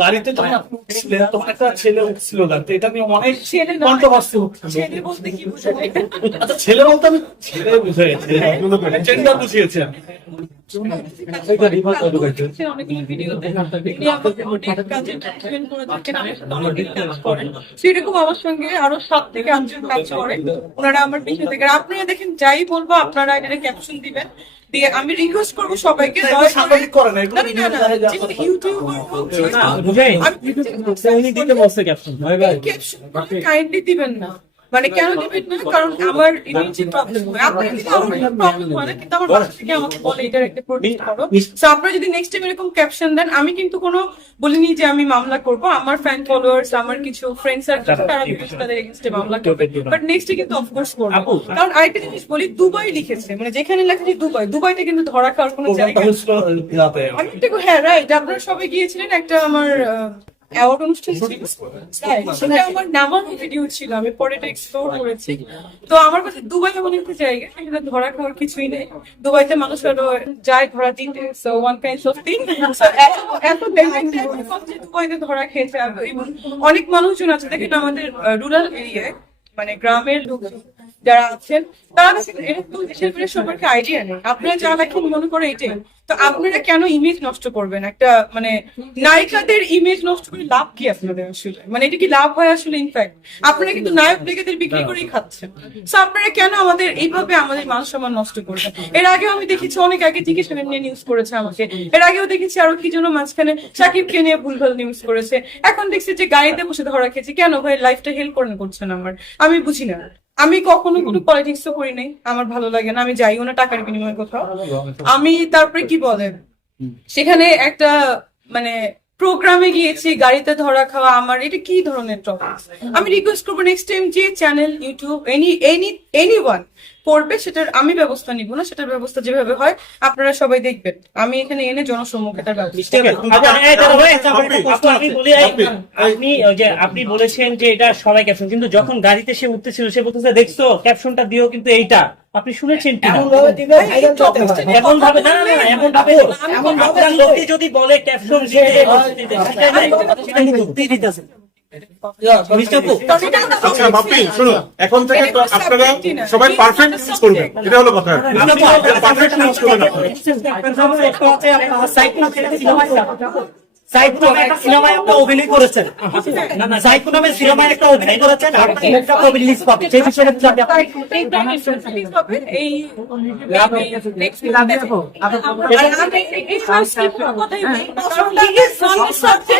গাড়িতে যখন আপনি উঠছিলেন তখন একটা ছেলে উঠছিল গাড়িতে, এটা নিয়ে অনেক কন্ট্রোভার্সি হচ্ছে। ছেলে বলতে কি বুঝাবে? আচ্ছা ছেলে বলতে আমি ছেলে বুঝাইছি, জেন্ডার বুঝিয়েছি আমি। অনেকগুলো ভিডিওতে উনি আমাকে অনেক কাজে ট্রিটমেন্ট করে থাকেন, আমার সাথে অনেক কাজ করেন। সেরকম আমার সঙ্গে আরো 7 থেকে 8 জন কাজ করে ওনারা আমার পিছনে থেকে। আর আপনারা দেখেন যাই বলবো আপনারা এটা ক্যাপশন দিবেন, দিয়ে আমি রিকোয়েস্ট করবো সবাইকে সাংবাদিক করে না এগুলো, কাইন্ডলি দিবেন না। মানে কেন দিবেন না? কারণ আমার ইমিউনিটি প্রবলেম হয়। আপনার যদি প্রবলেম হয় না, কিন্তু আমার বাসা থেকে আমাকে বলে এটার একটা প্রোটেক্ট করো। সো আপনারা যদি নেক্সট টাইম এরকম ক্যাপশন দেন, আমি কিন্তু কোনো বলিনি যে আমি মামলা করব। আমার ফ্যান ফলোয়ার্স, আমার কিছু ফ্রেন্ডস আর তারা তাদের এগেইনস্টে মামলা করবে, বাট নেক্সট ডে কিন্তু অফকোর্স করবো। কারণ আরেকটা জিনিস বলি, দুবাই লিখেছে, মানে যেখানে লেখা যে দুবাই, দুবাইতে কিন্তু ধরা খাওয়ার কোনো জায়গা নেই। আমি একটা হ্যাঁ রাইট, আপনারা সবাই গিয়েছিলেন একটা আমার অ্যাওয়ার্ড অনুষ্ঠান ছিল, সেটা আমার নামানো ভিডিও ছিল, আমি পরে এটা এক্সপ্লোর করেছি। তো আমার কাছে দুবাই এমন একটা জায়গা সেখানে ধরা খাওয়ার কিছুই নেই। দুবাইতে মানুষ আরো যায় ধরা দিতে, so one kind of thing. এত দুবাইতে ধরা খেয়েছে। এবং অনেক মানুষজন আছে দেখেন আমাদের রুরাল এরিয়ায়, মানে গ্রামের লোকজন যারা আছেন, তারা এরকম দেশের বাইরে সম্পর্কে আইডিয়া নেই। আপনারা যা লেখেন মনে করে এটাই। তো আপনারা কেন ইমেজ নষ্ট করবেন? একটা মানে নায়িকাদের ইমেজ নষ্ট করে লাভ কি আপনাদের আসলে? মানে এটা কি লাভ হয় আসলে? ইনফ্যাক্ট আপনারা কিন্তু নায়ক নায়িকাদের বিক্রি করেই খাচ্ছেন। তো আপনারা কেন আমাদের এইভাবে আমাদের মান সম্মান নষ্ট করবেন? এর আগেও আমি দেখেছি, অনেক আগে চিকিৎসা নিয়ে নিউজ করেছে আমাকে, এর আগেও দেখেছি আরো কি জন্য মাঝখানে সাকিবকে নিয়ে ভুলভাল নিউজ করেছে। এখন দেখছি যে গাড়িতে বসে ধরা খেয়েছে। কেন ভাই? লাইফটা হেল্প করছেন আমার, আমি বুঝি না। আমি কখনো কোনো পলিটিক্সও করি নাই, আমার ভালো লাগে না, আমি যাইও না টাকার বিনিময়ে কোথাও। আমি তারপরে কি বলে সেখানে একটা মানে প্রোগ্রামে গিয়েছি, গাড়িতে ধরা খাওয়া, আমার এটা কি ধরনের টপিক? আমি রিকোয়েস্ট করবো নেক্সট টাইম যে চ্যানেল, ইউটিউব, এনিওয়ান পড়বে সেটার আমি ব্যবস্থা নিব না, সেটার ব্যবস্থা যেভাবে হয় আপনারা সবাই দেখবেন। আমি এখানে এনে জনসম্মুখে তার ব্যবস্থা। আপনি বলেছেন যে এটা সবাই ক্যাপশন, কিন্তু যখন গাড়িতে সে উঠতেছিল সে বলতেছে দেখছো ক্যাপশনটা দিও, কিন্তু এইটা আপনি শুনেছেন কি? এমন ভাবে না, এমন ভাবে আপনার লোকে যদি বলে ক্যাপশন আচ্ছা বাপ্পি শুনুন, এখন থেকে তো আপনারা সবাই পারফেক্ট ইউজ করবেন, এটা হলো কথা। পারফেক্ট ইউজ করবেন সিনেমায় একটা অভিনয় করেছেন, সাইকো নামে সিনেমায় একটা অভিনয় করেছেন, একটা কবি রিলিজ পাবে সেই বিষয়ে এই